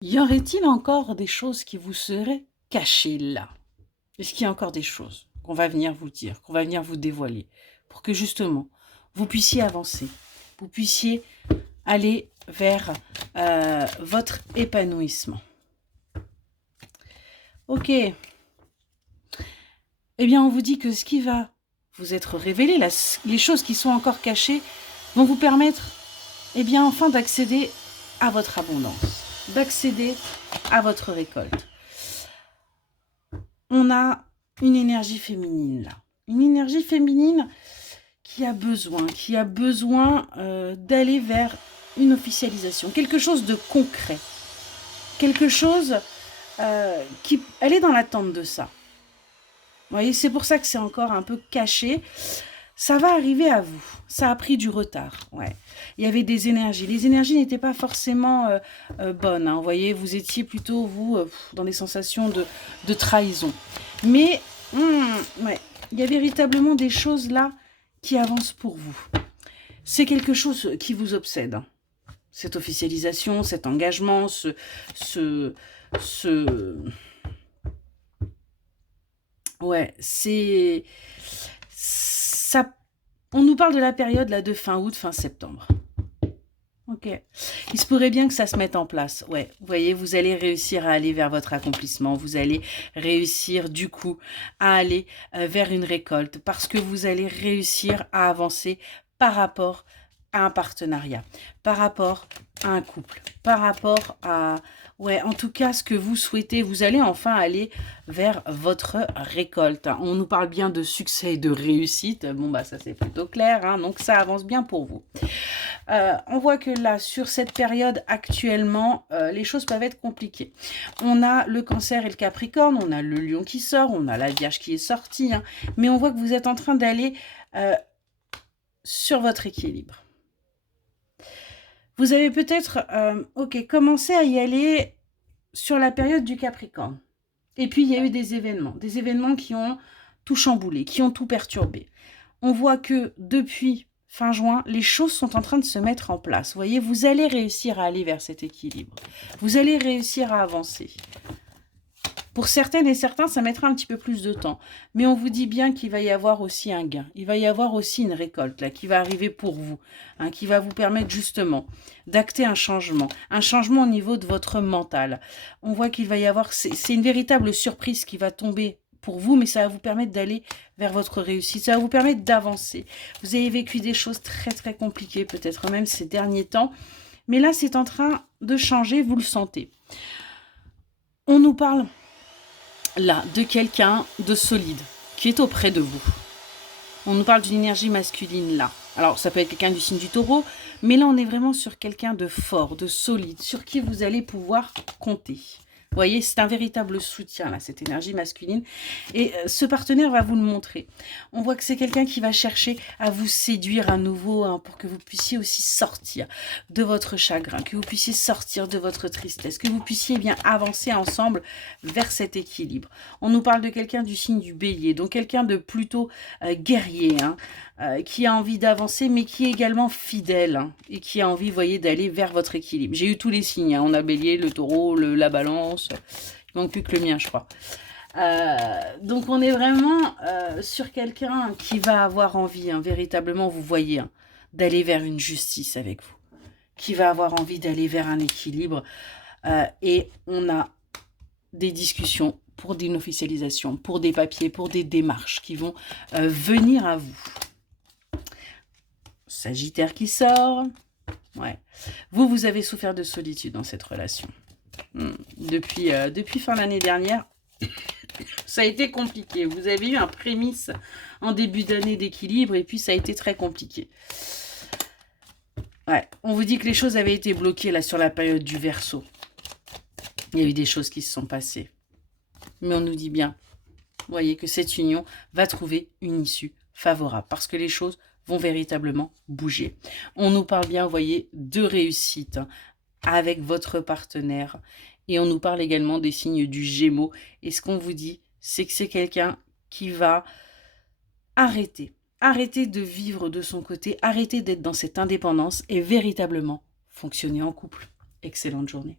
Y aurait-il encore des choses qui vous seraient cachées là? Est-ce qu'il y a encore des choses qu'on va venir vous dire, qu'on va venir vous dévoiler pour que justement vous puissiez avancer, vous puissiez aller vers votre épanouissement? Ok, eh bien on vous dit que ce qui va vous être révélé, les choses qui sont encore cachées, vont vous permettre eh bien enfin d'accéder à votre abondance, d'accéder à votre récolte. On a une énergie féminine là. Une énergie féminine qui a besoin d'aller vers une officialisation, quelque chose de concret, quelque chose qui... Elle est dans l'attente de ça. Vous voyez, c'est pour ça que c'est encore un peu caché. Ça va arriver à vous. Ça a pris du retard. Ouais. Il y avait des énergies. Les énergies n'étaient pas forcément bonnes. Hein. Vous voyez, vous étiez plutôt, vous, dans des sensations de trahison. Mais, ouais, il y a véritablement des choses là qui avancent pour vous. C'est quelque chose qui vous obsède. Hein. Cette officialisation, cet engagement, ouais, c'est... Ça... On nous parle de la période là de fin août, fin septembre. Ok. Il se pourrait bien que ça se mette en place. Ouais, vous voyez, vous allez réussir à aller vers votre accomplissement. Vous allez réussir du coup à aller vers une récolte parce que vous allez réussir à avancer par rapport à un partenariat, par rapport à un couple, par rapport à... Ouais, en tout cas, ce que vous souhaitez, vous allez enfin aller vers votre récolte. On nous parle bien de succès et de réussite. Bon, bah ça c'est plutôt clair, hein, donc ça avance bien pour vous. On voit que là, sur cette période actuellement, les choses peuvent être compliquées. On a le Cancer et le Capricorne, on a le Lion qui sort, on a la Vierge qui est sortie, hein, mais on voit que vous êtes en train d'aller sur votre équilibre. Vous avez peut-être, commencé à y aller sur la période du Capricorne. Et puis, il y a eu des événements qui ont tout chamboulé, qui ont tout perturbé. On voit que depuis fin juin, les choses sont en train de se mettre en place. Vous voyez, vous allez réussir à aller vers cet équilibre. Vous allez réussir à avancer. Pour certaines et certains, ça mettra un petit peu plus de temps. Mais on vous dit bien qu'il va y avoir aussi un gain. Il va y avoir aussi une récolte là, qui va arriver pour vous, hein, qui va vous permettre justement d'acter un changement au niveau de votre mental. On voit qu'il va y avoir... C'est une véritable surprise qui va tomber pour vous, mais ça va vous permettre d'aller vers votre réussite. Ça va vous permettre d'avancer. Vous avez vécu des choses très très compliquées, peut-être même ces derniers temps. Mais là, c'est en train de changer, vous le sentez. On nous parle... là, de quelqu'un de solide, qui est auprès de vous. On nous parle d'une énergie masculine là. Alors, ça peut être quelqu'un du signe du taureau, mais là, on est vraiment sur quelqu'un de fort, de solide, sur qui vous allez pouvoir compter. Vous voyez, c'est un véritable soutien, là, cette énergie masculine. Et ce partenaire va vous le montrer. On voit que c'est quelqu'un qui va chercher à vous séduire à nouveau, hein, pour que vous puissiez aussi sortir de votre chagrin, que vous puissiez sortir de votre tristesse, que vous puissiez bien avancer ensemble vers cet équilibre. On nous parle de quelqu'un du signe du bélier, donc quelqu'un de plutôt guerrier, hein, qui a envie d'avancer, mais qui est également fidèle, hein, et qui a envie, vous voyez, d'aller vers votre équilibre. J'ai eu tous les signes, hein. On a bélier, le taureau, la balance, il manque plus que le mien, je crois. Donc on est vraiment sur quelqu'un qui va avoir envie, hein, véritablement, vous voyez, hein, d'aller vers une justice avec vous, qui va avoir envie d'aller vers un équilibre, et on a des discussions pour une officialisation, pour des papiers, pour des démarches qui vont venir à vous. Sagittaire qui sort. Ouais. Vous avez souffert de solitude dans cette relation. Depuis fin d'année dernière, ça a été compliqué. Vous avez eu un prémisse en début d'année d'équilibre et puis ça a été très compliqué. Ouais. On vous dit que les choses avaient été bloquées là sur la période du Verseau. Il y a eu des choses qui se sont passées. Mais on nous dit bien, vous voyez, que cette union va trouver une issue favorable parce que les choses vont véritablement bouger. On nous parle bien, vous voyez, de réussite, hein, avec votre partenaire. Et on nous parle également des signes du Gémeaux. Et ce qu'on vous dit, c'est que c'est quelqu'un qui va arrêter de vivre de son côté, arrêter d'être dans cette indépendance et véritablement fonctionner en couple. Excellente journée.